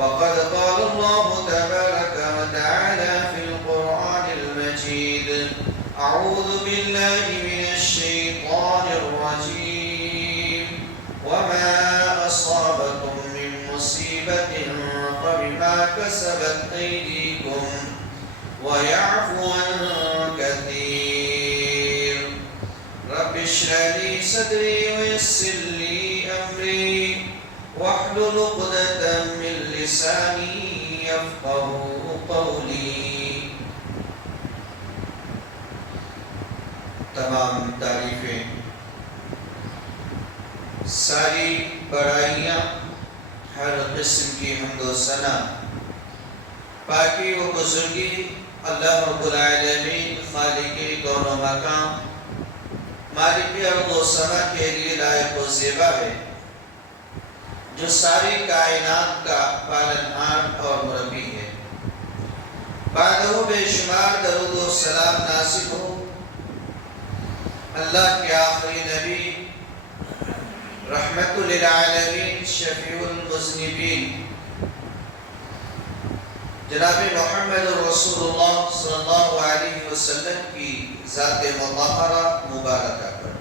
وقد قال الله تبارك وتعالى في القرآن المجيد أعوذ بالله من الشيطان الرجيم وما أصابكم من مصيبة فبما كسبت أيديكم ويعفو عن كثير رب اشرح لي صدري ويسر لي أمري واحلل عقدة من لساني يفقهوا قولي. تمام تعریفیں، ساری بڑائیاں، ہر قسم کی حمد و ثنا، پاکی و بزرگی اللہ رب العالمین خالق کون و مکان مالک ارض و سما کے لیے لائق و زیبا ہے، جو ساری کائنات کا پالنہار اور مربی ہے. بعدہ بے شمار درود و سلام نازل ہو اللہ کے آخری نبی رحمت للعالمین شفیع المذنبین جناب محمد رسول اللہ صلی اللہ علیہ وسلم کی ذات مطہرہ مبارکہ پر.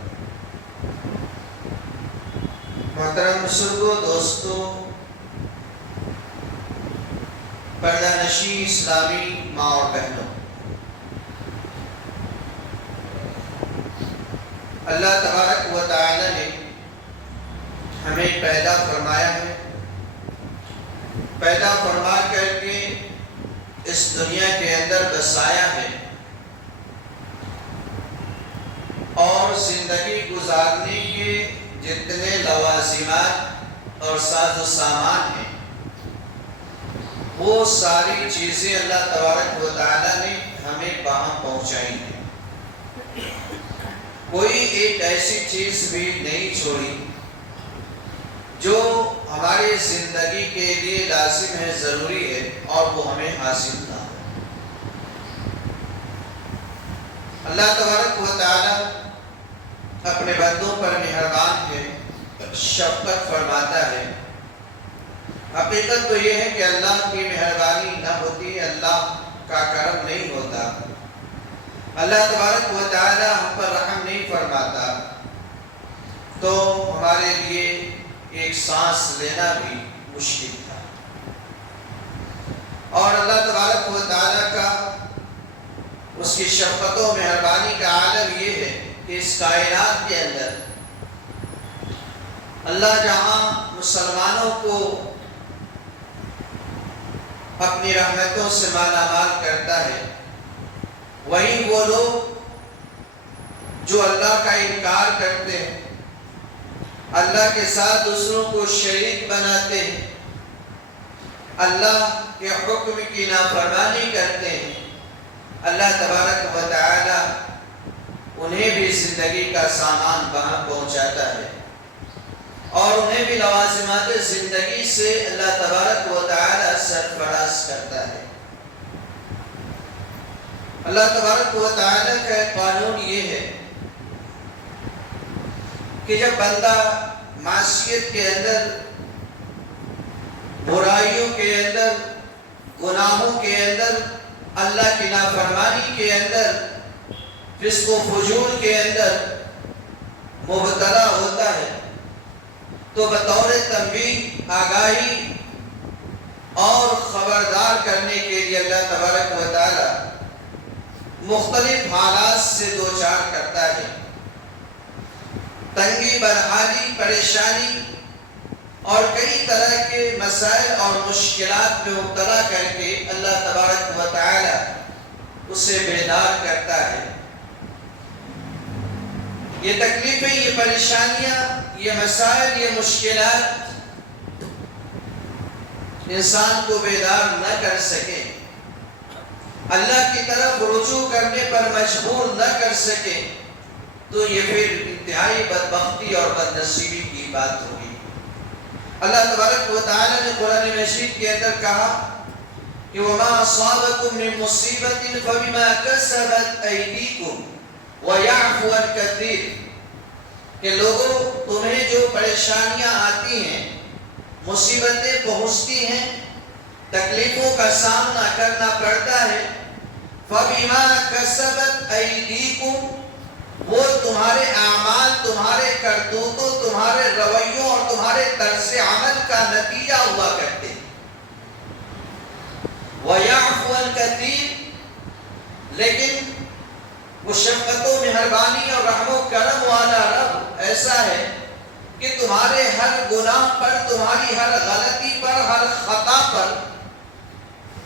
محترم بزرگوں، دوستوں، پردہ نشین اسلامی ماں اور بہنوں، اللہ تبارک و تعالی نے ہمیں پیدا فرمایا ہے. پیدا فرما کر کے اس دنیا کے اندر بسایا ہے اور زندگی گزارنے کے جتنے لوازمات اور ساز و سامان ہیں وہ ساری چیزیں اللہ تبارک و تعالی نے ہمیں وہاں پہنچائی ہیں. کوئی ایک ایسی چیز بھی نہیں چھوڑی جو ہماری زندگی کے لیے لازم ہے، ضروری ہے اور وہ ہمیں حاصل نہ ہو. اللہ تبارک و تعالی اپنے بندوں پر مہربان ہے، شفقت فرماتا ہے. حقیقت تو یہ ہے کہ اللہ کی مہربانی نہ ہوتی، اللہ کا کرم نہیں ہوتا، اللہ تبارک و تعالی ہم پر رحم نہیں فرماتا تو ہمارے لیے ایک سانس لینا بھی مشکل تھا. اور اللہ تبارک و تعالی کا، اس کی شفقت و مہربانی کا عالم یہ ہے کہ اس کائنات کے اندر اللہ جہاں مسلمانوں کو اپنی رحمتوں سے مالا مال کرتا ہے، وہیں وہ لوگ جو اللہ کا انکار کرتے ہیں، اللہ کے ساتھ دوسروں کو شریک بناتے ہیں، اللہ کے حکم کی نافرمانی کرتے ہیں، اللہ تبارک و تعالی انہیں بھی زندگی کا سامان وہاں پہنچاتا ہے اور انہیں بھی لوازمات زندگی سے اللہ تبارک و تعالی سرفراز کرتا ہے. اللہ تبارک و تعالی کا قانون یہ ہے کہ جب بندہ معصیت کے اندر، برائیوں کے اندر، گناہوں کے اندر، اللہ کی نافرمانی کے اندر، فسق و فجور کے اندر مبتلا ہوتا ہے تو بطور تنبیہ، آگاہی اور خبردار کرنے کے لیے اللہ تبارک و تعالی مختلف حالات سے دوچار کرتا ہے. تنگی، بدحالی، پریشانی اور کئی طرح کے مسائل اور مشکلات میں مبتلا کر کے اللہ تبارک و تعالی اسے بیدار کرتا ہے. یہ تکلیفیں، یہ پریشانیاں، یہ مسائل، یہ مشکلات انسان کو بیدار نہ کر سکے، اللہ کی طرف رجوع کرنے پر مجبور نہ کر سکے تو یہ پھر انتہائی بدبختی اور بدنصیبی کی بات ہوگی. اللہ تبارک و تعالی نے قرآن مجید کے اندر کہا کہ وَمَا أَصَابَكُم مِّن مُّصِيبَةٍ فَبِمَا كَسَبَتْ أَيْدِيكُمْ وَيَعْفُو عَن كَثِيرٍ، کہ لوگوں تمہیں جو پریشانیاں آتی ہیں، مصیبتیں پہنچتی ہیں، تکلیفوں کا سامنا کرنا پڑتا ہے. فَبِمَا كَسَبَتْ أَيْدِيكُمْ، وہ تمہارے اعمال، تمہارے کرتوتوں، تمہارے رویوں اور تمہارے طرز عمل کا نتیجہ ہوا کرتے ہیں. وَيَعْفُوَ الْكَثِيرُ، لیکن وہ شفقت و مہربانی اور رحم و کرم والا رب ایسا ہے کہ تمہارے ہر گناہ پر، تمہاری ہر غلطی پر، ہر خطا پر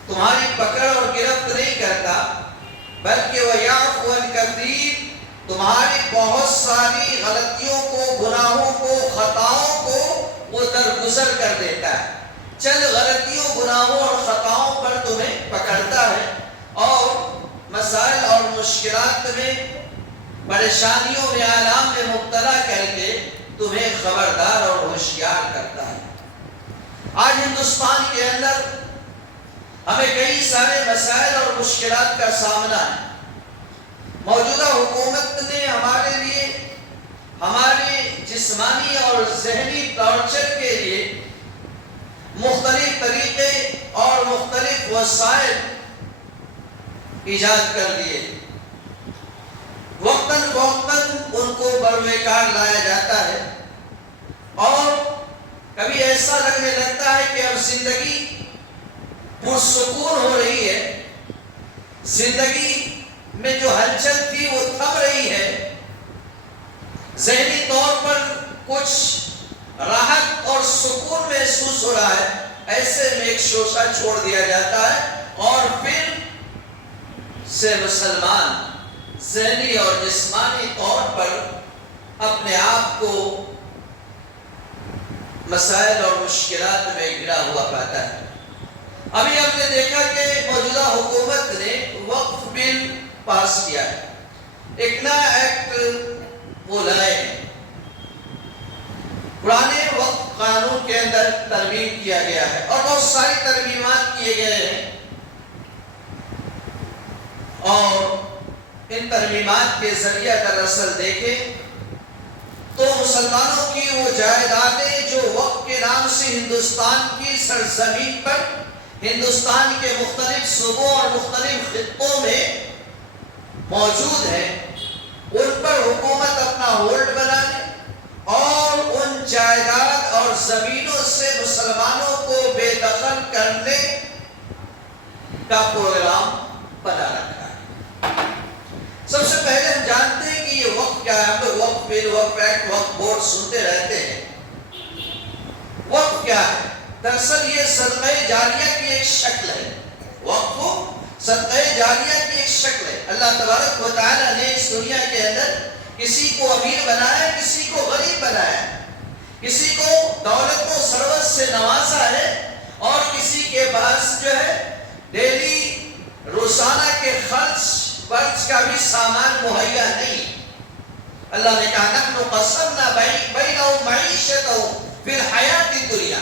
تمہاری پکڑ اور گرفت نہیں کرتا، بلکہ وَيَعْفُوَ الْكَثِيرُ، تمہاری بہت ساری غلطیوں کو، گناہوں کو، خطاؤں کو وہ درگزر کر دیتا ہے. چند غلطیوں، گناہوں اور خطاؤں پر تمہیں پکڑتا ہے اور مسائل اور مشکلات میں، پریشانیوں میں، آلام میں مبتلا کر کے تمہیں خبردار اور ہوشیار کرتا ہے. آج ہندوستان کے اندر ہمیں کئی سارے مسائل اور مشکلات کا سامنا ہے. موجودہ حکومت نے ہمارے لیے، ہمارے جسمانی اور ذہنی ٹارچر کے لیے مختلف طریقے اور مختلف وسائل ایجاد کر دیے. وقتاً فوقتاً ان کو بروقار لایا جاتا ہے اور کبھی ایسا لگنے لگتا ہے کہ اب زندگی پرسکون ہو رہی ہے، زندگی میں جو ہلچل تھی وہ تھم رہی ہے، ذہنی طور پر کچھ راحت اور سکون محسوس ہو رہا ہے. ایسے میں ایک شوشہ چھوڑ دیا جاتا ہے اور پھر سے مسلمان ذہنی اور جسمانی طور پر اپنے آپ کو مسائل اور مشکلات میں گھرا ہوا پاتا ہے. ابھی ہم نے دیکھا کہ موجودہ حکومت نے وقف بل پاس کیا ہے، ایک نیا ایکٹ وہ لائے ہیں. پرانے وقف قانون کے اندر ترمیم کیا گیا ہے اور بہت ساری ترمیمات کیے گئے ہیں، اور ان ترمیمات کے ذریعے اگر اصل دیکھیں تو مسلمانوں کی وہ جائیدادیں جو وقف کے نام سے ہندوستان کی سرزمین پر، ہندوستان کے مختلف صوبوں اور مختلف خطوں میں موجود ہیں، ان پر حکومت اپنا ہولڈ بنانے اور ان جائیداد اور زمینوں سے مسلمانوں کو بے دخل کرنے کا پروگرام بنا رکھا ہے. سب سے پہلے ہم جانتے ہیں کہ یہ وقف کیا ہے. ہم لوگ وقف بل، وقف ایکٹ، وقف بورڈ سنتے رہتے ہیں. وقف کیا ہے؟ دراصل یہ صدقہ جاریہ کی ایک شکل ہے. وقف صدقہ جاریہ کی ایک شکل ہے. اللہ تبارک و تعالی نے اس دنیا کے اندر کسی کو امیر بنایا، کسی کو غریب بنایا، کسی کو دولت و ثروت سے نوازا ہے اور کسی کے پاس جو ہے ڈیلی روزانہ کے خرچ کا بھی سامان مہیا نہیں. اللہ نے کہا نحن قسمنا بینہم معیشتہم فی الحیات الدنیا،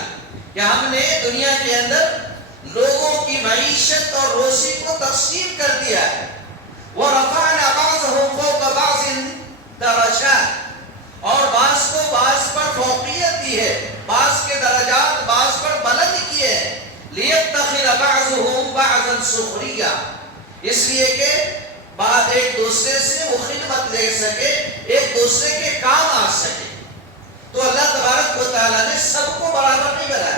کہ ہم نے دنیا کے اندر لوگوں کی معیشت اور روزی کو تقسیم کر دیا ہے. وَرَفَعْنَا بَعْضَهُمْ فَوْقَ بَعْضٍ دَرَجَاتٍ، اور بعض کو بعض پر فوقیت دی ہے، بعض کے درجات بعض پر بلند کیے ہیں. لِيَتَّخِذَ بَعْضُهُمْ بَعْضًا سُخْرِيًّا، اس لیے کہ بعد ایک دوسرے سے وہ خدمت لے سکے، ایک دوسرے کے کام آ سکے. تو اللہ تبارک و تعالیٰ نے سب کو برابر نہیں بنایا،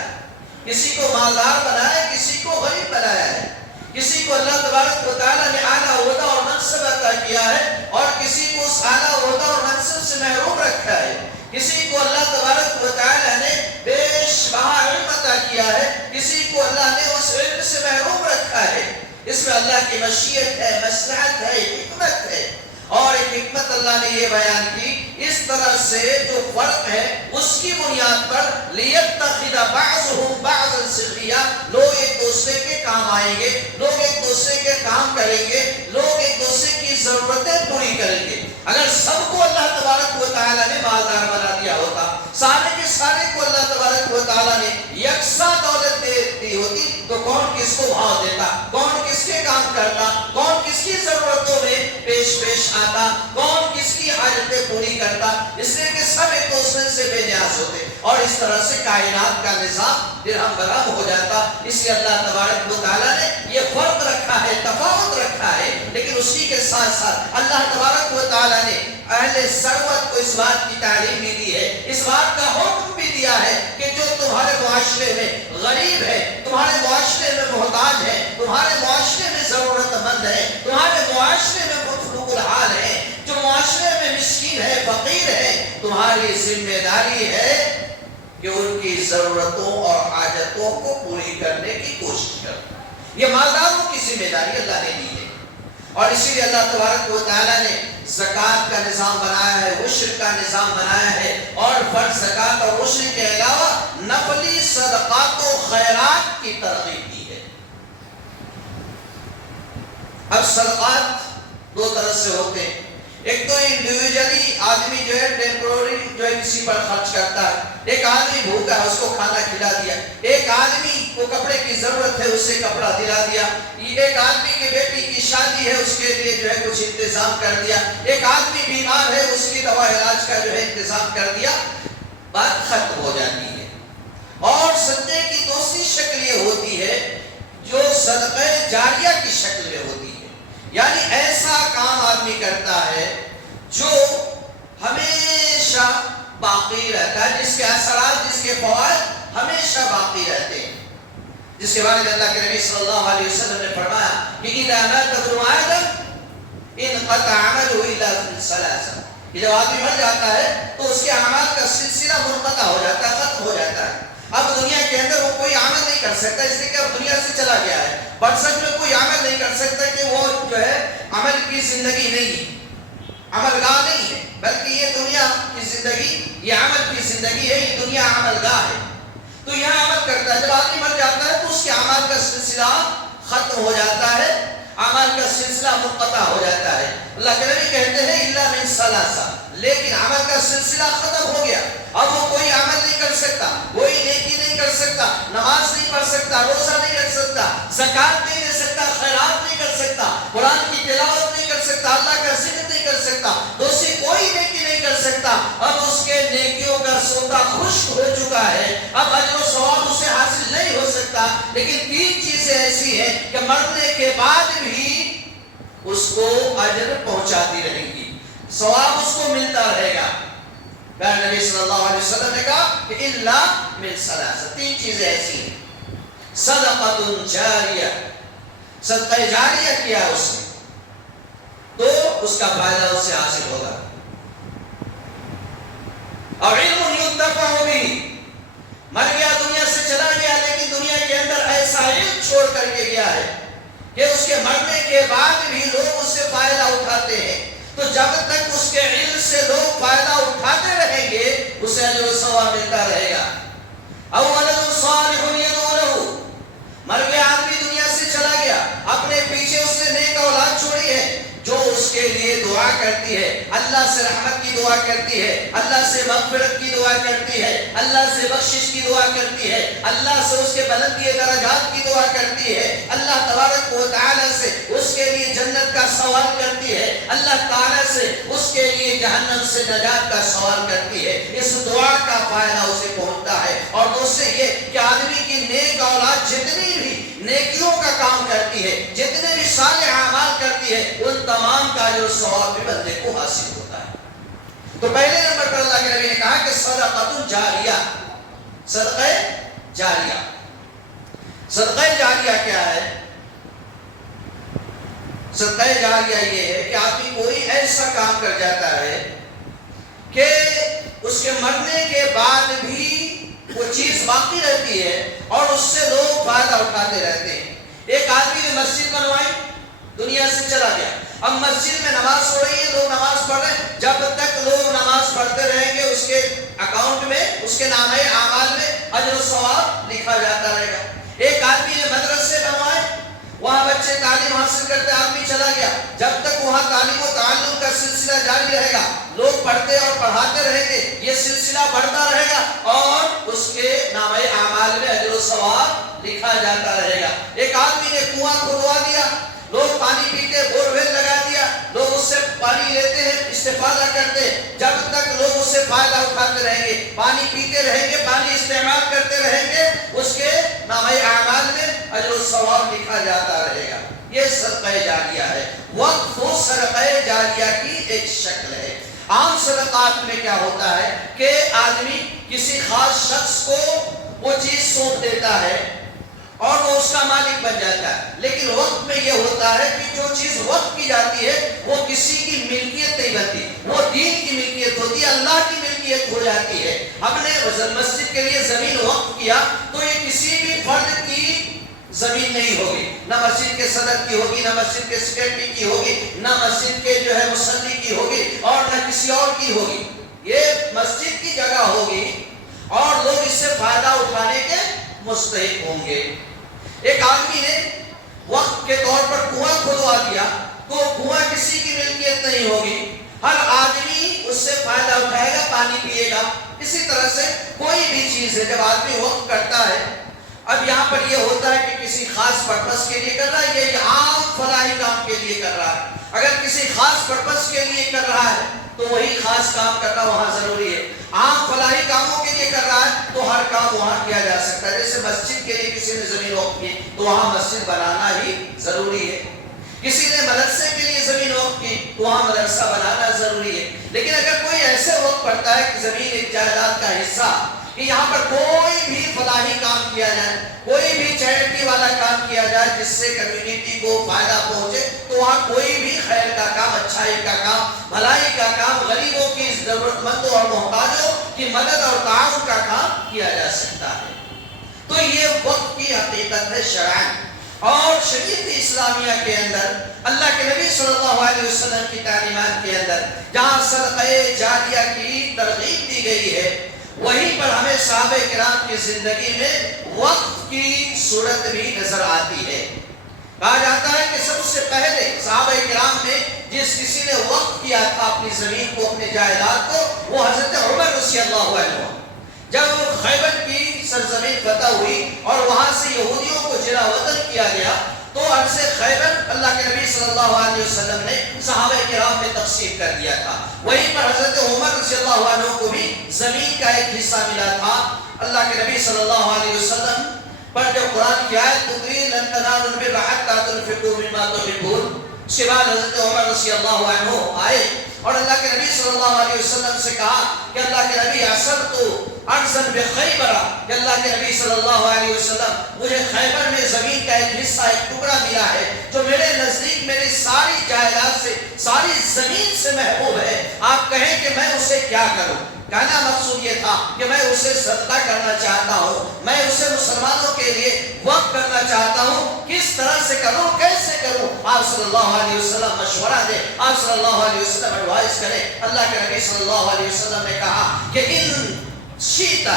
کسی کو مالدار بنایا، کسی کو غریب بنایا ہے، کسی کو اللہ تبارک و تعالیٰ نے اعلیٰ عہدہ اور منصب عطا کیا ہے اور کسی کو اس اعلیٰ عہدہ اور منصب سے محروم رکھا ہے. کسی کو اللہ تبارک و تعالیٰ نے بیش بہا علم عطا کیا ہے، کسی کو اللہ نے اس علم سے محروم رکھا ہے. اس میں اللہ کی مشیت ہے، مصلحت ہے، حکمت ہے. اور ایک حکمت اللہ نے یہ بیان کی، اس طرح سے جو فرق ہے اس کی بنیاد پر لِيَتَّخِذَ بَعْضُهُمْ بَعْضًا سِخْرِيًّا، لوگ ایک دوسرے کے کام آئیں گے، لوگ ایک دوسرے کے کام کریں گے، لوگ ایک دوسرے کی ضرورتیں پوری کریں گے. اگر سب کو اللہ تبارک و تعالیٰ نے مالدار بنا دیا ہوتا، سارے کے سارے کو اللہ تبارک و تعالیٰ نے یکساں دولت دی ہوتی، تو کون کس کو بھاؤ دیتا، کون کس کے کام کرتا، کون کس کی ضرورتوں میں پیش آتا، کون کس کی حاجتیں پوری کرتا. اس لیے کہ سب ایک دوسرے سے بے نیاز ہوتے. اور اس طرح سے کائنات کا نظام درہم برہم ہو جاتا. اس لیے اللہ تبارک و تعالیٰ نے یہ فرق رکھا ہے, تفاوت رکھا ہے, لیکن اسی کے ساتھ ساتھ اللہ تبارک و تعالیٰ نے اہل ثروت کو اس بات کی تعلیم بھی دی ہے, اس بات کا حکم بھی دیا ہے کہ جو تمہارے معاشرے میں غریب ہے, تمہارے معاشرے میں محتاج ہے, تمہارے معاشرے میں ضرورت مند ہے, تمہارے معاشرے میں مفلوق الحال ہے, جو معاشرے میں مسکین ہے, فقیر ہے, تمہاری ذمہ داری ہے کہ ان کی ضرورتوں اور حاجتوں کو پوری کرنے کی کوشش کرو. یہ مالداروں کی ذمہ داری اللہ نے دی ہے. اور اسی لیے اللہ تبارک و تعالیٰ نے زکوٰۃ کا نظام بنایا ہے, عشر کا نظام بنایا ہے, اور فرض زکوٰۃ اور عشر کے علاوہ نفلی صدقات و خیرات کی ترغیب دی ہے. اب صدقات دو طرح سے ہوتے ہیں. ایک تو انڈیویجلی آدمی جو ہے ٹیمپروری جو ہے کسی پر خرچ کرتا ہے. ایک آدمی بھوکا ہے, اس کو کھانا کھلا دیا. ایک آدمی کو کپڑے کی ضرورت ہے, اسے کپڑا دلا دیا. ایک آدمی کی بیٹی کی شادی ہے, اس کے لیے جو ہے کچھ انتظام کر دیا. ایک آدمی بیمار ہے, اس کی دوا علاج کا جو ہے انتظام کر دیا. بات ختم ہو جاتی ہے. اور صدقے کی دوسری شکل یہ ہوتی ہے جو صدقہ جاریہ کی شکل میں ہوتی ہے. یعنی ایسا کام آدمی کرتا ہے جو ہمیشہ باقی رہتا ہے, جس کے اثرات, جس کے فوائد ہمیشہ باقی رہتے ہیں. جس کے بارے میں اللہ کے نبی صلی اللہ علیہ وسلم نے فرمایا کہ اذا مات ابن آدم انقطع عمله الا من ثلاث. کہ جب آدمی مر جاتا ہے تو اس کے اعمال کا سلسلہ منقطع ہو جاتا ہے, ختم ہو جاتا ہے. اب دنیا کے اندر وہ کوئی عمل نہیں کر سکتا, اس لیے کہ اب دنیا سے چلا گیا ہے. برزخ میں کوئی عمل نہیں کر سکتا کہ وہ جو ہے عمل کی زندگی نہیں, عمل گاہ نہیں ہے, بلکہ یہ دنیا کی زندگی, یہ عمل کی زندگی ہے, یہ دنیا عمل گاہ ہے. تو یہاں عمل کرتا ہے. جب آدمی مر جاتا ہے تو اس کے اعمال کا سلسلہ ختم ہو جاتا ہے, اعمال کا سلسلہ منقطع ہو جاتا ہے. اللہ کے نبی کہتے ہیں الا من ثلاثہ, لیکن عمل کا سلسلہ ختم ہو گیا. اب وہ کوئی عمل نہیں کر سکتا, کوئی نیکی نہیں کر سکتا, نماز نہیں پڑھ سکتا, روزہ نہیں رکھ سکتا, زکوٰۃ نہیں دے سکتا, خیرات نہیں کر سکتا, قرآن کی تلاوت نہیں کر سکتا, اللہ کا ذکر نہیں کر سکتا, دوسری کوئی نیکی نہیں کر سکتا. اب اس کے نیکیوں کا سودا خشک ہو چکا ہے, اب اجر و ثواب اسے حاصل نہیں ہو سکتا. لیکن تین چیزیں ایسی ہیں کہ مرنے کے بعد بھی اس کو اجر پہنچاتی رہیں گی, ثواب اس کو ملتا رہے گا. نبی صلی اللہ علیہ وسلم نے کہا کہ الا من ثلاث, تین چیزیں ایسی ہیں. صدقۃ جاریہ, صدقہ جاریہ کیا اس نے تو اس کا فائدہ اس سے حاصل ہوگا. اور علم ينتفع به, مر گیا, دنیا سے چلا گیا, لیکن دنیا کے اندر ایسا علم چھوڑ کر کے گیا ہے کہ اس کے مرنے کے بعد بھی لوگ اس سے فائدہ اٹھاتے ہیں. تو جب تک اس کے علم سے لوگ فائدہ اٹھاتے رہیں گے اسے اجر و ثواب ملتا رہے گا. او ولد صالح يدعو له, مر گیا آدمی, دنیا سے چلا گیا, اپنے پیچھے اس نے نیک اولاد چھوڑی ہے جو اس کے لیے دعا کرتی ہے, اللہ سے رحمت کی دعا کرتی ہے, اللہ سے مغفرت کی دعا کرتی ہے, اللہ سے بخشش کی دعا کرتی ہے, اللہ سے اس کے بلندی درجات کی دعا کرتی ہے, اللہ تبارک و تعالی سے اس کے لیے جنت کا سوال کرتی ہے, اللہ تعالی سے اس کے لیے جہنم سے نجات کا سوال کرتی ہے. اس دعا کا فائدہ اسے پہنچتا ہے. اور دوسرے یہ کہ آدمی کی نیک اولاد جتنی بھی نیکیوں کا کام کرتی ہے, جتنے بھی صالح اعمال کرتی ہے, ان تمام کا جو ثواب بھی بندے کو حاصل ہوتا ہے. تو پہلے نمبر پر اللہ کے نبی نے کہا کہ صدقۃ جاریہ, صدقہ جاریہ. صدقہ جاریہ کیا ہے؟ صدقہ جاریہ یہ ہے کہ آدمی کوئی ایسا کام کر جاتا ہے کہ اس کے مرنے کے بعد بھی وہ چیز باقی رہتی ہے اور اس سے لوگ فائدہ اٹھاتے رہتے ہیں. ایک آدمی نے مسجد بنوائی, دنیا سے چلا گیا, اب مسجد میں نماز ہو رہی ہے, لوگ نماز پڑھ رہے ہیں, جب تک لوگ نماز پڑھتے رہیں گے اس کے اکاؤنٹ میں, اس کے نامہ اعمال میں اجر و ثواب لکھا جاتا رہے گا. ایک آدمی نے مدرسے بنوائے, وہاں بچے تعلیم حاصل کرتے, آدمی چلا گیا, جب تک وہاں تعلیم و تعلم کا سلسلہ جاری رہے گا, لوگ پڑھتے اور پڑھاتے رہیں گے, یہ سلسلہ بڑھتا رہے گا اور اس کے نامہ اعمال میں اجر و ثواب لکھا جاتا رہے گا. ایک آدمی نے کنواں کھودوا دیا, لوگ پانی پیتے, بور ویل لگا دیا, لوگ اس اس سے پانی لیتے ہیں، استفادہ کرتے ہیں، جب تک لوگ اس سے فائدہ اٹھاتے رہیں گے، پانی پیتے رہیں گے، پانی استعمال کرتے رہیں گے، اس کے نامہ اعمال میں اجر و ثواب لکھا جاتا رہے گا۔ یہ صدقہ جاریہ ہے۔ وقف صدقہ جاریہ کی ایک شکل ہے۔ عام صدقات میں کیا ہوتا ہے کہ آدمی کسی خاص شخص کو وہ چیز سونپ دیتا ہے اور وہ اس کا مالک بن جاتا ہے، لیکن وقت میں یہ ہوتا ہے کہ جو چیز وقت کی جاتی ہے وہ کسی کی ملکیت نہیں بنتی، وہ دین کی ملکیت ہوتی ہے، اللہ کی ملکیت ہو جاتی ہے۔ ہم نے مسجد کے لیے زمین وقف کیا تو یہ کسی بھی فرد کی زمین نہیں ہوگی، نہ مسجد کے صدر کی ہوگی، نہ مسجد کے سیکرٹری کی ہوگی، نہ مسجد کے جو ہے مصلی کی ہوگی، اور نہ کسی اور کی ہوگی۔ یہ مسجد کی جگہ ہوگی اور لوگ اس سے فائدہ اٹھانے کے مستحق ہوں گے۔ ایک آدمی نے وقت کے طور پر کنواں کھدوا دیا تو کنواں کسی کی ملکیت نہیں ہوگی، ہر آدمی اس سے فائدہ اٹھائے گا، پانی پیے گا۔ اسی طرح سے کوئی بھی چیز ہے، جب آدمی وقت کرتا ہے، اب یہاں پر یہ ہوتا ہے کہ کسی خاص پرپس کے لیے کر رہا ہے، یہ عام فلاحی کام کے لیے کر رہا ہے۔ اگر کسی خاص پرپس کے لیے کر رہا ہے تو وہی خاص کام کرنا وہاں ضروری ہے۔ عام فلاحی کاموں کے لیے کر رہا ہے تو ہر کام وہاں کیا جا سکتا ہے۔ جیسے مسجد کے لیے کسی نے زمین وقف کی تو وہاں مسجد بنانا ہی ضروری ہے۔ کسی نے مدرسے کے لیے زمین وقف کی تو وہاں مدرسہ بنانا ضروری ہے۔ لیکن اگر کوئی ایسے وقت پڑتا ہے کہ زمین ایک جائیداد کا حصہ کہ یہاں پر کوئی بھی فلاحی کام کیا جائے، کوئی بھی چیریٹی والا کام کیا جائے جس سے کمیونٹی کو فائدہ پہنچے، تو وہاں کوئی بھی خیر کا کام، اچھائی کا کام، بھلائی کا کام، غریبوں کی، ضرورت مندوں اور محتاجوں کی مدد اور تعاون کا کام کیا جا سکتا ہے۔ تو یہ وقت کی حقیقت ہے شرعاً، اور شریعت اسلامیہ کے اندر اللہ کے نبی صلی اللہ علیہ وسلم کی تعلیمات کے اندر جہاں صدقہ جاریہ کی ترغیب دی گئی ہے، وہیں پر ہمیں صحابہ کرام کی زندگی میں وقت کی صورت بھی نظر آتی ہے۔ کہا جاتا ہے کہ سب سے پہلے صحابہ کرام میں جس کسی نے وقت کیا تھا اپنی زمین کو، اپنے جائیداد کو، وہ حضرت عمر رضی اللہ عنہ۔ جب خیبر کی سرزمین فتح ہوئی اور وہاں سے یہودیوں کو جلا وطن کیا گیا تو عرض خیبر اللہ کے نبی صلی اللہ علیہ وسلم نے صحابہ کرام میں تقسیم کر دیا تھا۔ وہیں پر حضرت عمر رضی اللہ عنہ کو بھی زمین کا ایک حصہ ملا تھا۔ اللہ کے نبی صلی اللہ علیہ وسلم پر جب قرآن کی آیت اتری لن تنالوا البر حتى تنفقوا مما تحبون، اس کے بعد حضرت عمر رضی اللہ عنہ آئے اور اللہ کے نبی صلی اللہ علیہ وسلم سے کہا کہ اللہ کے نبی عصبت ارضاً بخیبر، کہ اللہ کے نبی صلی اللہ علیہ وسلم مجھے خیبر میں زمین کا ایک حصہ، ایک ٹکڑا ملا ہے جو میرے نزدیک میری ساری جائیداد سے، ساری زمین سے محبوب ہے، آپ کہیں کہ میں اسے کیا کروں؟ کہنا مقصود یہ تھا کہ میں اسے صدقہ کرنا چاہتا ہوں، میں اسے مسلمانوں کے لیے وقف کرنا چاہتا ہوں، کس طرح سے کروں، کیسے کروں؟ آپ صلی اللہ علیہ وسلم مشورہ دیں، آپ صلی اللہ علیہ وسلم ایڈوائز کریں۔ اللہ کے نبی صلی اللہ علیہ وسلم نے کہا کہ ان شئت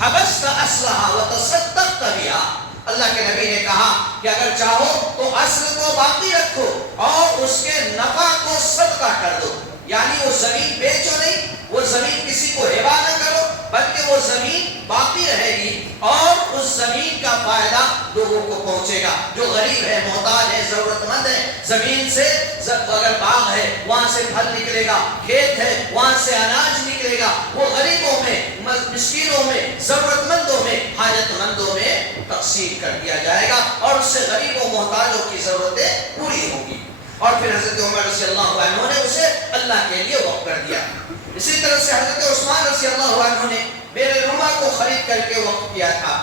حبست اصلها وتصدقت بها، اللہ کے نبی نے کہا کہ اگر چاہو تو اصل کو باقی رکھو اور اس کے نفع کو صدقہ کر دو، یعنی وہ زمین بیچو نہیں، وہ زمین کسی کو ہبہ نہ کرو، بلکہ وہ زمین باقی رہے گی اور اس زمین کا فائدہ لوگوں کو پہنچے گا۔ جو غریب ہے، محتاج ہے، ضرورت مند ہے، زمین سے اگر باغ ہے وہاں سے پھل نکلے گا، کھیت ہے وہاں سے اناج نکلے گا، وہ غریبوں میں، مسکینوں میں، ضرورت مندوں میں، حاجت مندوں میں تقسیم کر دیا جائے گا اور اس سے غریبوں محتاجوں کی ضرورتیں پوری ہوں گی۔ اور پھر حضرت عمر رضی اللہ عنہ نے اسے اللہ کے لیے وقف کر دیا۔ اسی طرح سے حضرت عثمان رضی اللہ عنہ نے بئر روما کو خرید کر کے وقف کیا تھا۔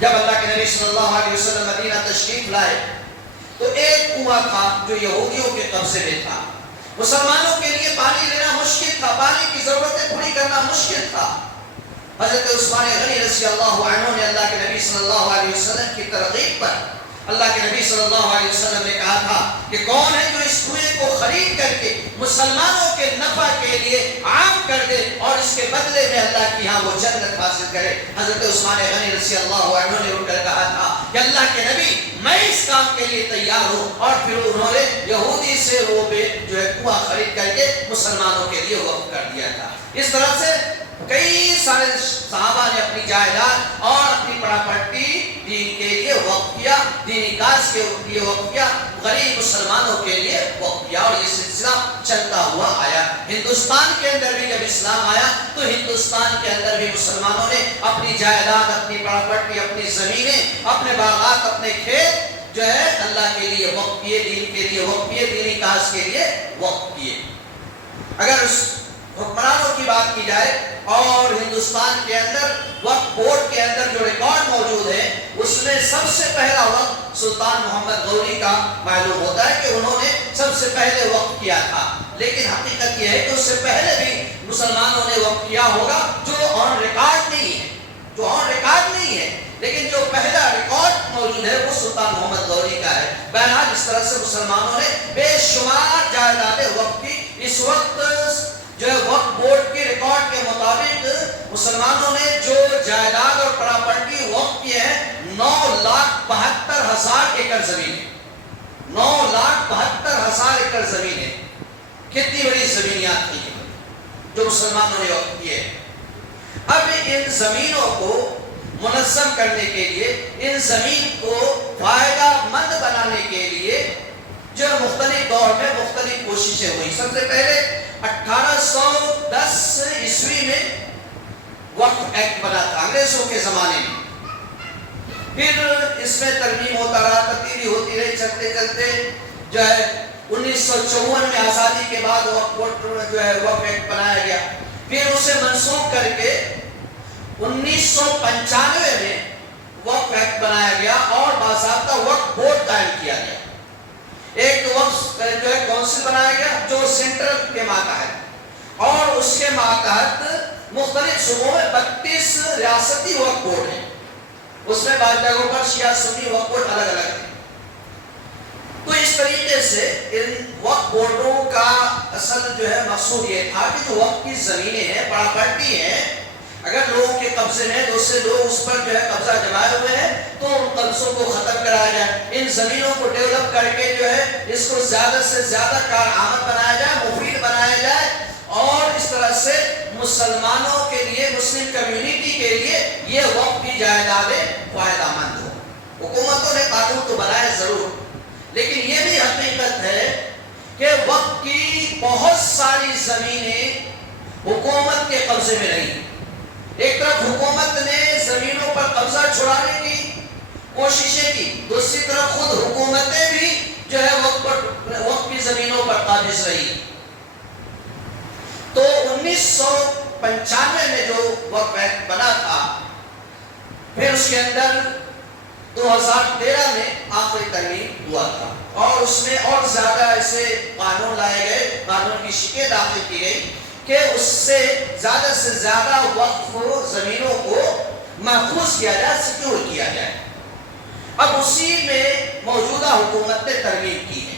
جب اللہ کے نبی صلی اللہ علیہ وسلم مدینہ تشریف لائے تو ایک کنواں تھا جو یہودیوں کے قبضے میں تھا، مسلمانوں کے لیے پانی لینا مشکل تھا، پانی کی ضرورتیں پوری کرنا مشکل تھا۔ حضرت عثمان غنی رضی اللہ عنہ نے اللہ کے نبی صلی اللہ علیہ وسلم کی ترغیب پر اللہ کے نبی صلی اللہ علیہ وسلم نے کہا تھا کہ کون ہے جو اس کنویں کو خرید کر کے مسلمانوں کے نفع کے لیے عام کر دے اور اس کے بدلے میں اللہ کی یہاں وہ جنت حاصل کرے۔ حضرت عثمان غنی رضی اللہ عنہ نے اٹھ کر کہا تھا کہ اللہ کے نبی میں اس کام کے لیے تیار ہوں، اور پھر انہوں نے یہودی سے وہ جو ہے کنواں خرید کر کے مسلمانوں کے لیے وقف کر دیا تھا۔ اس طرح سے کئی سارے صحابہ نے اپنی جائیداد اور اپنی پراپرٹی دین کے لیے وقف کیا، دینی کاج کے لیے وقف کیا۔ غریب مسلمانوں کے لیے وقف کیا، اور یہ سلسلہ چلتا ہوا آیا۔ ہندوستان کے اندر بھی جب اسلام آیا تو ہندوستان کے اندر بھی مسلمانوں نے اپنی جائیداد، اپنی پراپرٹی، اپنی زمینیں، اپنے باغات، اپنے کھیت جو ہے اللہ کے لیے وقف کیے، دین کے لیے وقف کیے، دینی کاج کے لیے وقف کیے۔ اگر اس حکمرانوں کی بات کی جائے اور ہندوستان کے اندر وقف بورڈ کے اندر جو ریکارڈ موجود ہے اس میں سب سے پہلا وقف سلطان محمد غوری کا معلوم ہوتا ہے کہ انہوں نے سب سے پہلے وقف کیا تھا، لیکن حقیقت یہ ہے کہ اس سے پہلے بھی مسلمانوں نے وقف کیا ہوگا جو آن ریکارڈ نہیں ہے، لیکن جو پہلا ریکارڈ موجود ہے وہ سلطان محمد غوری کا ہے۔ بہرحال اس طرح سے مسلمانوں نے بے شمار جائیدادیں وقف کی۔ اس وقت جو ہے وقف بورڈ کے ریکارڈ کے مطابق مسلمانوں نے جو جائیداد اور پراپرٹی وقف کی ہے 9,72,000 ایکڑ زمینیں، 9,72,000 ایکڑ زمینیں، کتنی بڑی زمینیات تھی جو مسلمانوں نے وقف کی ہے۔ اب ان زمینوں کو منظم کرنے کے لیے، ان زمین کو فائدہ مند بنانے کے لیے جو مختلف دور میں مختلف کوششیں ہوئی۔ سب سے پہلے 1810 عیسوی میں وقف ایکٹ بنا تھا انگریزوں کے زمانے میں، پھر اس میں ترمیم ہوتا رہا، تبدیلی ہوتی رہی، چلتے چلتے جو ہے 1954 میں آزادی کے بعد وقف ایکٹ بنایا گیا، پھر اسے منسوخ کر کے 1995 میں وقف ایکٹ بنایا گیا اور باضابطہ وقف بورڈ قائم کیا گیا۔ ایک وقف جو ہے کونسل بنایا گیا جو سینٹرل کے ماتحت، اور اس کے ماتحت مختلف صوبوں میں 32 ریاستی وقف بورڈ ہیں، اس میں بعض جگہوں پر شیعہ سنی وقف بورڈ الگ الگ ہیں۔ تو اس طریقے سے ان وقف بورڈوں کا اصل جو ہے مقصود یہ تھا کہ جو وقف کی زمینیں ہیں، پراپرٹی ہیں، اگر لوگوں کے قبضے میں دوسرے لوگ اس پر جو ہے قبضہ جمائے ہوئے ہیں تو ان قبضوں کو ختم کرایا جائے، ان زمینوں کو ڈیولپ کر کے جو ہے اس کو زیادہ سے زیادہ کارآمد بنایا جائے، مفید بنایا جائے، اور اس طرح سے مسلمانوں کے لیے، مسلم کمیونٹی کے لیے یہ وقف کی جائیدادیں فائدہ مند ہوں۔ حکومتوں نے قانون تو بنائے ضرور، لیکن یہ بھی حقیقت ہے کہ وقف کی بہت ساری زمینیں حکومت کے قبضے میں نہیں۔ ایک طرف حکومت نے زمینوں پر قبضہ چھڑانے کی کوششیں کی، دوسری طرف خود حکومتیں بھی جو ہے وقف کی زمینوں پر قابض رہی۔ تو 1995 میں جو وقف ایکٹ بنا تھا، پھر اس کے اندر 2013 میں آخری ترمیم ہوا تھا، اور اس میں اور زیادہ ایسے قانون لائے گئے، قانون کی شکیں داخل کی گئی کہ اس سے زیادہ وقف زمینوں کو محفوظ کیا جائے، سیکیور کیا جائے۔ اب اسی میں موجودہ حکومت نے ترمیم کی ہے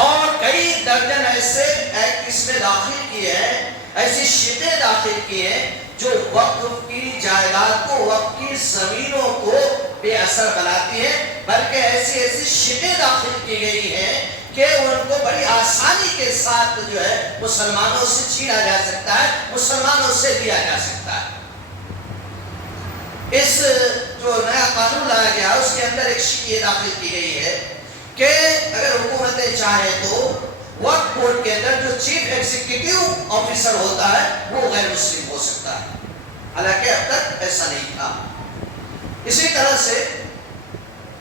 اور کئی درجن ایسے ایکٹ اس میں داخل کیے ہیں، ایسی شکیں داخل کی ہیں جو وقف کی جائیداد کو، وقف کی زمینوں کو بے اثر بناتی ہیں، بلکہ ایسی شکیں داخل کی گئی ہیں کہ ان کو بڑی آسانی کے ساتھ جو ہے مسلمانوں سے چھینا جا سکتا ہے، مسلمانوں سے لیا جا سکتا ہے۔ اس جو نیا قانون لایا گیا اس کے اندر ایک شکیہ داخل کی گئی ہے کہ اگر حکومتیں چاہیں تو وقف بورڈ کے اندر جو چیف ایگزیکٹو آفیسر ہوتا ہے وہ غیر مسلم ہو سکتا ہے، حالانکہ اب تک ایسا نہیں تھا۔ اسی طرح سے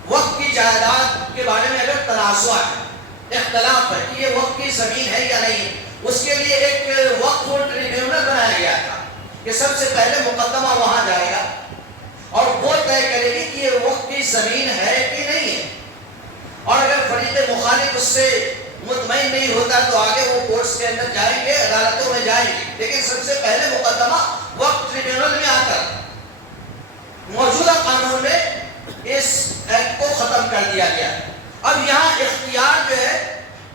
وقف کی جائیداد کے بارے میں اگر تنازع ہے، اختلاف ہے کہ یہ وقف کی زمین ہے یا نہیں، اس کے لیے ایک وقف ٹریبیونل بنایا گیا تھا کہ سب سے پہلے مقدمہ وہاں جائے گا اور وہ طے کرے گی کہ یہ وقف کی زمین ہے کہ نہیں ہے، اور اگر فریق مخالف اس سے مطمئن نہیں ہوتا تو آگے وہ کورٹس کے اندر جائیں گے، عدالتوں میں جائیں گے، لیکن سب سے پہلے مقدمہ وقف ٹریبیونل میں آ کر موجودہ قانون میں اس ایکٹ کو ختم کر دیا گیا۔ اب یہاں اختیار جو ہے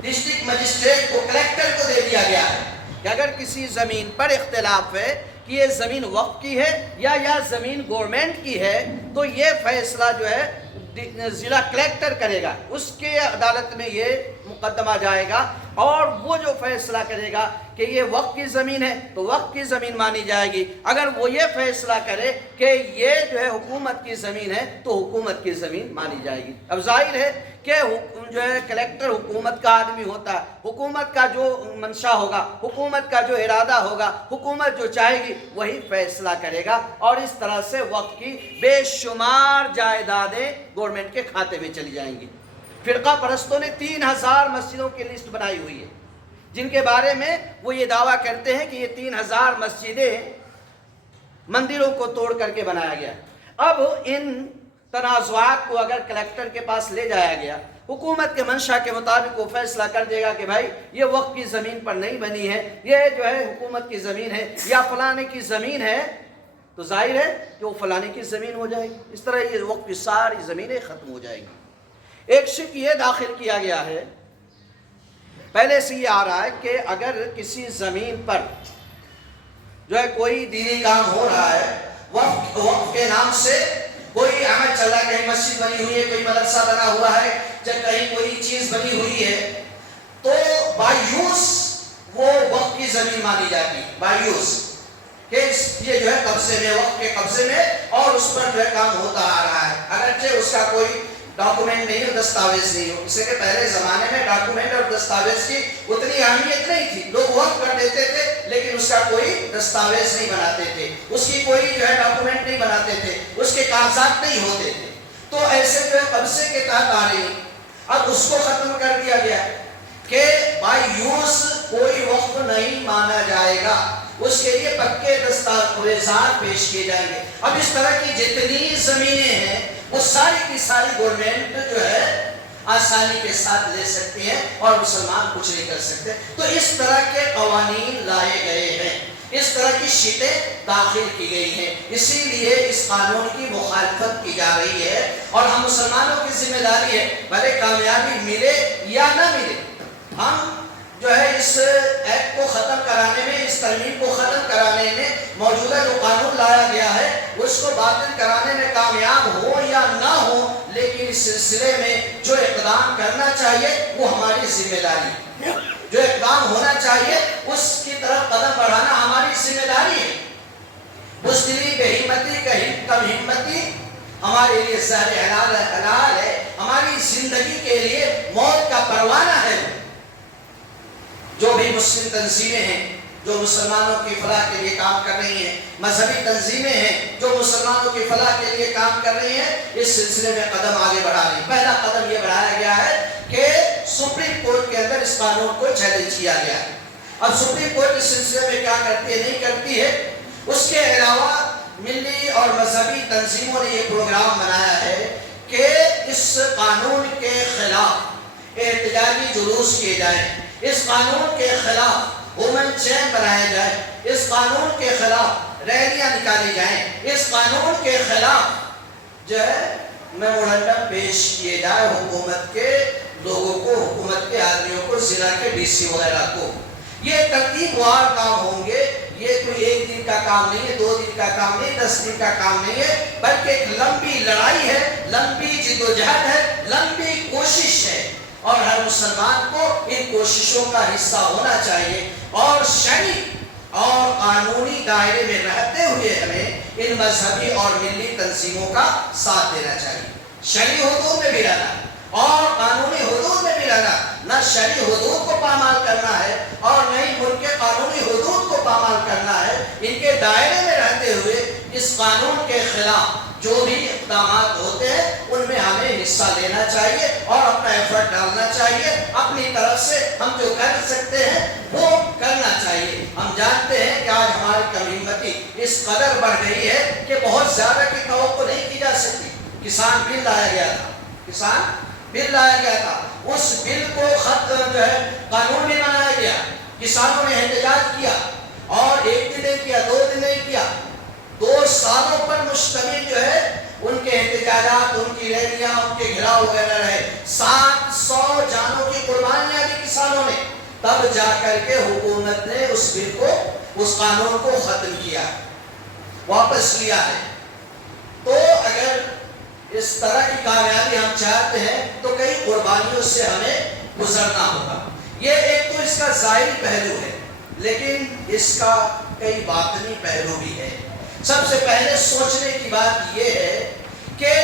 ڈسٹرکٹ مجسٹریٹ کو، کلیکٹر کو دے دیا گیا ہے کہ اگر کسی زمین پر اختلاف ہے کہ یہ زمین وقف کی ہے یا زمین گورنمنٹ کی ہے، تو یہ فیصلہ جو ہے ضلع کلیکٹر کرے گا، اس کے عدالت میں یہ مقدمہ جائے گا۔ اور وہ جو فیصلہ کرے گا کہ یہ وقف کی زمین ہے تو وقف کی زمین مانی جائے گی، اگر وہ یہ فیصلہ کرے کہ یہ جو ہے حکومت کی زمین ہے تو حکومت کی زمین مانی جائے گی۔ اب ظاہر ہے کہ جو ہے کلیکٹر حکومت کا آدمی ہوتا ہے، حکومت کا جو منشا ہوگا، حکومت کا جو ارادہ ہوگا، حکومت جو چاہے گی وہی فیصلہ کرے گا، اور اس طرح سے وقت کی بے شمار جائیدادیں گورنمنٹ کے کھاتے میں چلی جائیں گی۔ فرقہ پرستوں نے 3000 مسجدوں کی لسٹ بنائی ہوئی ہے، جن کے بارے میں وہ یہ دعویٰ کرتے ہیں کہ یہ 3000 مسجدیں مندروں کو توڑ کر کے بنایا گیا۔ اب ان تنازعات کو اگر کلیکٹر کے پاس لے جایا گیا، حکومت کے منشا کے مطابق وہ فیصلہ کر دے گا کہ بھائی یہ وقف کی زمین پر نہیں بنی ہے، یہ جو ہے حکومت کی زمین ہے یا فلانے کی زمین ہے، تو ظاہر ہے کہ وہ فلانے کی زمین ہو جائے گی۔ اس طرح یہ وقف کی ساری زمینیں ختم ہو جائیں گی۔ ایک شک یہ داخل کیا گیا ہے، پہلے سے یہ آ رہا ہے کہ اگر کسی زمین پر جو ہے کوئی دینی کام ہو رہا ہے، وقف کے نام سے کوئی عمل چل رہا ہے، کہیں مسجد بنی ہوئی ہے، کوئی مدرسہ بنا ہوا ہے، جب کہیں کوئی چیز بنی ہوئی ہے، تو بایوس وہ وقف کی زمین مانی جاتی ہے، بایوس کہ یہ جو ہے قبضے میں، وقف کے قبضے میں، اور اس پر جو ہے کام ہوتا آ رہا ہے، اگرچہ اس کا کوئی ڈاکومنٹ نہیں ہو، دستاویز نہیں ہو۔ اس لیے کہ پہلے زمانے میں ڈاکومنٹ اور دستاویز کی اتنی اہمیت نہیں تھی، لوگ وقف کر دیتے تھے لیکن اس کا کوئی دستاویز نہیں بناتے تھے، اس کی کوئی جو ہے ڈاکومنٹ نہیں بناتے تھے، اس کے کاغذات نہیں ہوتے تھے، تو ایسے جو ہے قبضے کے تحت آ رہی۔ اب اس کو ختم کر دیا گیا کہ بائی یوز کوئی وقف نہیں مانا جائے گا، اس کے لیے پکے دستاویزات پیش کیے جائیں گے۔ اب اس طرح کی جتنی زمینیں ہیں وہ ساری کی ساری گورنمنٹ جو ہے آسانی کے ساتھ لے سکتی ہے اور مسلمان کچھ نہیں کر سکتے۔ تو اس طرح کے قوانین لائے گئے ہیں، اس طرح کی شیٹیں داخل کی گئی ہیں، اسی لیے اس قانون کی مخالفت کی جا رہی ہے، اور ہم مسلمانوں کی ذمہ داری ہے، بھلے کامیابی ملے یا نہ ملے، ہم جو ہے اس ایکٹ کو ختم کرانے میں، اس ترمیم کو ختم کرانے میں، موجودہ جو قانون لایا گیا ہے اس کو باطل کرانے میں کامیاب ہو یا نہ ہو، لیکن اس سلسلے میں جو اقدام کرنا چاہیے وہ ہماری ذمہ داری ہے، جو اقدام ہونا چاہیے اس کی طرف قدم بڑھانا ہماری ذمہ داری ہے۔ بزدلی بے ہمتی کم ہمتی ہمارے لیے زہر حلال ہے، ہماری زندگی کے لیے موت کا پروانہ ہے۔ جو بھی مسلم تنظیمیں ہیں جو مسلمانوں کی فلاح کے لیے کام کر رہی ہیں، مذہبی تنظیمیں ہیں جو مسلمانوں کی فلاح کے لیے کام کر رہی ہیں، اس سلسلے میں قدم آگے بڑھا رہی ہیں۔ پہلا قدم یہ بڑھایا گیا ہے کہ سپریم کورٹ کے اندر اس قانون کو چیلنج کیا گیا ہے۔ اب سپریم کورٹ اس سلسلے میں کیا کرتی ہے نہیں کرتی ہے، اس کے علاوہ ملی اور مذہبی تنظیموں نے یہ پروگرام بنایا ہے کہ اس قانون کے خلاف احتجاجی جلوس کیے جائیں، اس قانون کے خلاف وومن چین بنائے جائے، اس قانون کے خلاف ریلیاں نکالی جائیں، اس قانون کے خلاف جو ہے میمورنڈم پیش کیے جائے حکومت کے لوگوں کو، حکومت کے آدمیوں کو، ضلع کے ڈی سی وغیرہ کو۔ یہ ترتیب وار کام ہوں گے، یہ کوئی ایک دن کا کام نہیں ہے، 2 دن کا کام نہیں، 10 دن کا کام نہیں ہے، بلکہ ایک لمبی لڑائی ہے، لمبی جدوجہد ہے، لمبی کوشش ہے، اور ہر مسلمان کو ان کوششوں کا حصہ ہونا چاہیے، اور شرعی اور قانونی دائرے میں رہتے ہوئے ہمیں ان مذہبی اور ملی تنظیموں کا ساتھ دینا چاہیے۔ شرعی حدود میں بھی رہنا اور قانونی حدود میں بھی رہنا، نہ شرعی حدود کو پامال کرنا ہے اور نہ ہی ملک کے قانونی حدود کو پامال کرنا ہے، ان کے دائرے میں رہتے ہوئے اس قانون کے خلاف جو بھی اقدامات ہوتے ہیں ان میں ہمیں حصہ لینا چاہیے اور اپنا ایفرٹ ڈالنا چاہیے، اپنی طرف سے ہم جو کر سکتے ہیں وہ کرنا چاہیے۔ ہم جانتے ہیں کہ آج ہماری کم ہمتی اس قدر بڑھ گئی ہے کہ بہت زیادہ کی توقع نہیں کی جا سکتی۔ کسان بل لایا گیا تھا، کسان بل لایا گیا تھا، اس بل کو جو ہے قانون میں بنایا گیا، کسانوں نے احتجاج کیا، اور 1 دن نہیں کیا، 2 دن نہیں کیا، 2 سالوں پر مشتمل جو ہے ان کے احتجاجات، ان کی ریلیاں، ان کے گھیراؤ وغیرہ رہے، 700 جانوں کی قربانیاں دی کسانوں نے، تب جا کر کے حکومت نے اس بل کو، اس قانون کو ختم کیا، واپس لیا ہے۔ تو اگر اس طرح کی کامیابی ہم چاہتے ہیں تو کئی قربانیوں سے ہمیں گزرنا ہوگا۔ یہ ایک اس کا ظاہری پہلو ہے، لیکن اس کا کئی باطنی پہلو بھی ہے۔ سب سے پہلے سوچنے کی بات یہ ہے کہ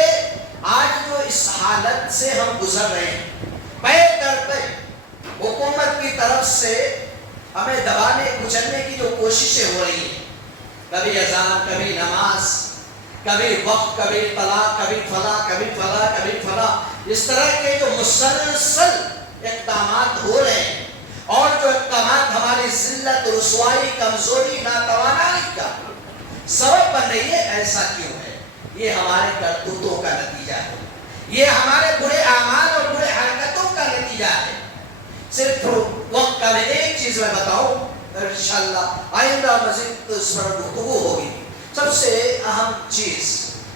آج جو اس حالت سے ہم گزر رہے ہیں، پے در پے حکومت کی طرف سے ہمیں دبانے کچلنے کی جو کوششیں ہو رہی ہیں، کبھی اذان، کبھی نماز، کبھی وقت، کبھی طلاق، کبھی فلاں، کبھی فلاں، کبھی فلاں، اس طرح کے جو مسلسل اقدامات ہو رہے ہیں، اور جو اقدامات ہماری ذلت، رسوائی، کمزوری، ناتوانائی کا سبب بن رہی ہے، ایسا کیوں ہے؟ یہ ہمارے کرتوتوں کا نتیجہ ہے، یہ ہمارے برے اعمال اور برے حرکتوں کا نتیجہ ہے۔ صرف وقت کا میں ایک چیز میں بتاؤں، انشاءاللہ آئندہ مزید اس پر گفتگو ہوگی۔ سب سے اہم چیز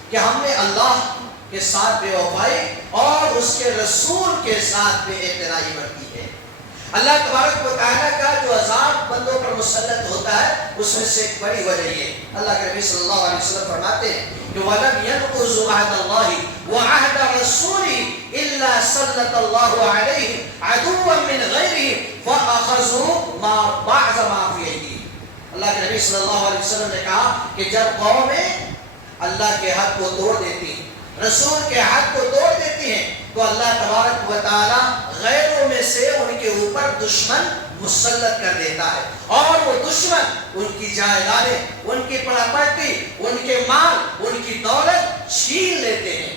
کہ ہم نے اللہ کے ساتھ بے وفائی اور اس کے رسول کے ساتھ بے اعتنائی برتی ہے۔ اللہ تبارک و تعالیٰ کا جو عذاب بندوں پر مسلط ہوتا ہے، اس میں سے ایک بڑی وجہ یہ، اللہ کے نبی صلی اللہ علیہ وسلم فرماتے ہیں کہ وَلَمْ يَنْقُضُوا عَهْدَ اللَّهِ وَعَهْدَ رَسُولِهِ إِلَّا سَلَّطَ اللَّهُ عَلَيْهِمْ عَدُوًّا مِّنْ غَيْرِهِمْ فَأَخَذُوا بَعْضَ مَا فِي أَيْدِيهِمْ۔ اللہ کے نبی صلی اللہ علیہ وسلم نے کہا کہ جب قومیں اللہ کے حق کو توڑ دیتی ہیں، رسول کے حق کو توڑ دیتی ہیں، تو اللہ تبارک و تعالی غیروں میں سے ان کے اوپر دشمن مسلط کر دیتا ہے، اور وہ دشمن ان کی جائیدادیں، ان کی پراپرٹی، ان کے مال، ان کی دولت چھین لیتے ہیں۔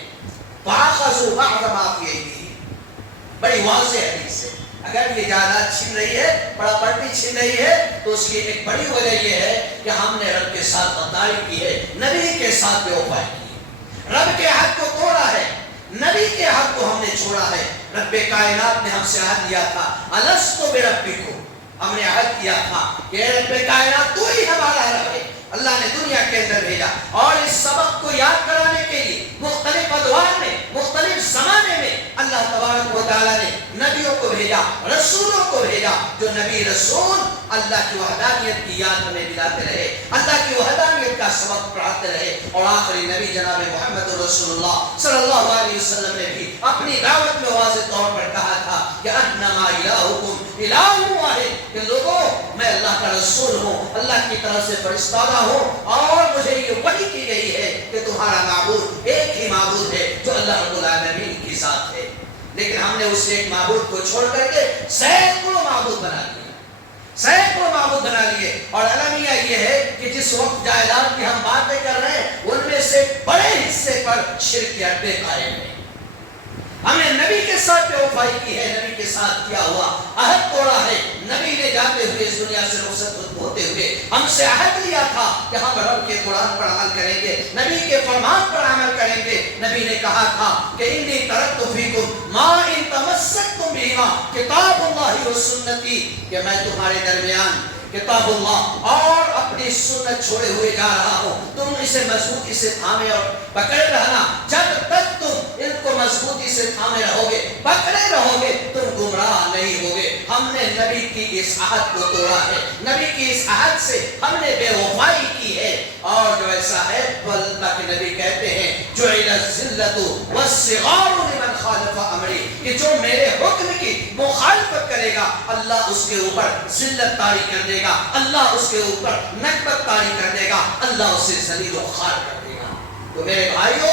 فَأَخَذُوا بَعْضَ مَا فِي أَيْدِيهِمْ، بڑی واضح حدیث ہے۔ اگر یہ جائیداد چھین رہی ہے، پراپرٹی چھین رہی ہے، تو اس کی ایک بڑی وجہ یہ ہے کہ ہم نے رب کے ساتھ غداری کی ہے، نبی کے ساتھ بے وفائی کی ہے، رب کے حق کو توڑا ہے، نبی کے حق کو ہم نے چھوڑا ہے۔ رب کائنات نے ہم سے عہد دیا تھا، الستُ بربکم، ہم نے عہد کیا تھا کہ رب کائنات تو ہی ہمارا رب ہے۔ اللہ نے دنیا کے اندر بھیجا، اور اس سبق کو یاد کرانے کے لیے مختلف ادوار میں، مختلف زمانے میں اللہ تبارک و تعالیٰ نے نبیوں کو بھیجا، رسولوں کو بھیجا، جو نبی رسول اللہ کی وحدانیت کی یاد ہمیں دلاتے رہے، اللہ کی وحدانیت کا سبق پڑھاتے رہے۔ اور آخری نبی جناب محمد رسول اللہ صلی اللہ علیہ وسلم نے بھی اپنی دعوت میں واضح طور پر کہا تھا کہ انما الہکم الہ واحد، کہ لوگوں میں اللہ کا رسول ہوں، اللہ کی طرف سے فرستادہ ہوں، اور مجھے یہ وحی کی گئی ہے کہ تمہارا معبود ایک ہی معبود ہے جو اللہ رب العالمین کی ذات ہے۔ لیکن ہم نے اس ایک معبود کو چھوڑ کر کے سینکڑوں معبود بنا لیے، سینکڑوں معبود بنا لیے، اور المیہ یہ ہے کہ جس وقت جائیداد کی ہم باتیں کر رہے ہیں، ان میں سے بڑے حصے پر شرک کے اڈے قائم ہیں۔ ہم نے نبی کے ساتھ بے وفائی کی ہے، نبی کے ساتھ کیا ہوا عہد توڑا ہے۔ نبی نے جاتے ہوئے اس دنیا سے رخصت ہوتے ہوئے ہم سے عہد لیا تھا کہ ہم رب کے قرآن پر عمل کریں گے، نبی کے فرمان پر عمل کریں گے۔ نبی نے کہا تھا کہ انی ترکت فیکم ما ان تمسکتم بہما کتاب اللہ و سنتی، کہ میں تمہارے درمیان کتاب اللہ اور اپنی سنت چھوڑے ہوئے جا رہا ہوں، تم اسے مضبوطی سے تھامے اور پکڑے رہنا۔ جب تک تم ان کو مضبوطی سے تھامے رہو گے، پکڑے رہو گے، تم گمراہ نہیں ہوگے۔ ہم نے نبی کی اس عہد کو توڑا ہے، نبی کی اس عہد سے ہم نے بے وفائی کی ہے، اور جو ایسا ہے تو اللہ کے نبی کہتے ہیں جعل الذلۃ والصغار لمن خالف امری، کہ جو میرے حکم کی مخالفت کرے گا، اللہ اس کے اوپر ذلت طاری کر دے گا، اللہ اس کے اوپر نکبت طاری کر دے گا، اللہ اسے ذلیل و خوار کر دے گا۔ تو میرے بھائیوں،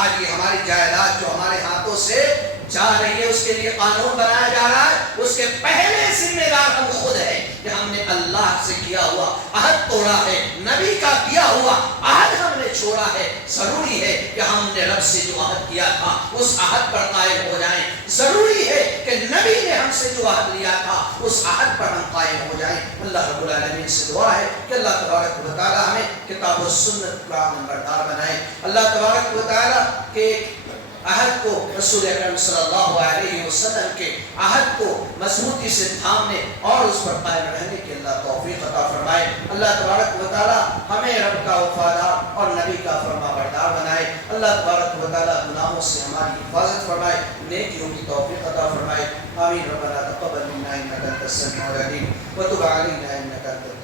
آج یہ ہماری جائیداد جو ہمارے ہاتھوں سے جا رہی ہے، اس کے لیے قانون بنایا جا رہا ہے، اس کے پہلے ذمہ دار ہم خود ہیں کہ ہم نے اللہ سے کیا ہوا عہد توڑا ہے، نبی کا کیا ہوا عہد ہم نے چھوڑا ہے۔ ضروری ہے کہ ہم نے رب سے جو عہد کیا تھا اس عہد پر قائم ہو جائیں، ضروری ہے کہ نبی نے ہم سے جو عہد لیا تھا اس عہد پر ہم قائم ہو جائیں۔ اللہ رب العالمین سے دعا ہے کہ اللہ تبارک و تعالی ہمیں کتاب و سنت کا نمبردار بنائے۔ اللہ تبارک و تعالی کے عہد کو، رسول اکرم صلی اللہ علیہ وسلم کے عہد کو مضبوطی سے تھامنے اور اس پر قائم رہنے کی اللہ توفیق عطا فرمائے۔ اللہ تبارک و تعالی ہمیں رب کا وفادار اور نبی کا فرما بردار بنائے۔ اللہ تبارک و تعالی گناہوں سے ہماری حفاظت فرمائے، نیکیوں کی توفیق عطا فرمائے۔ آمین۔ ربنا تقبل منا انک انت السمیع العلیم وتب علینا انک انت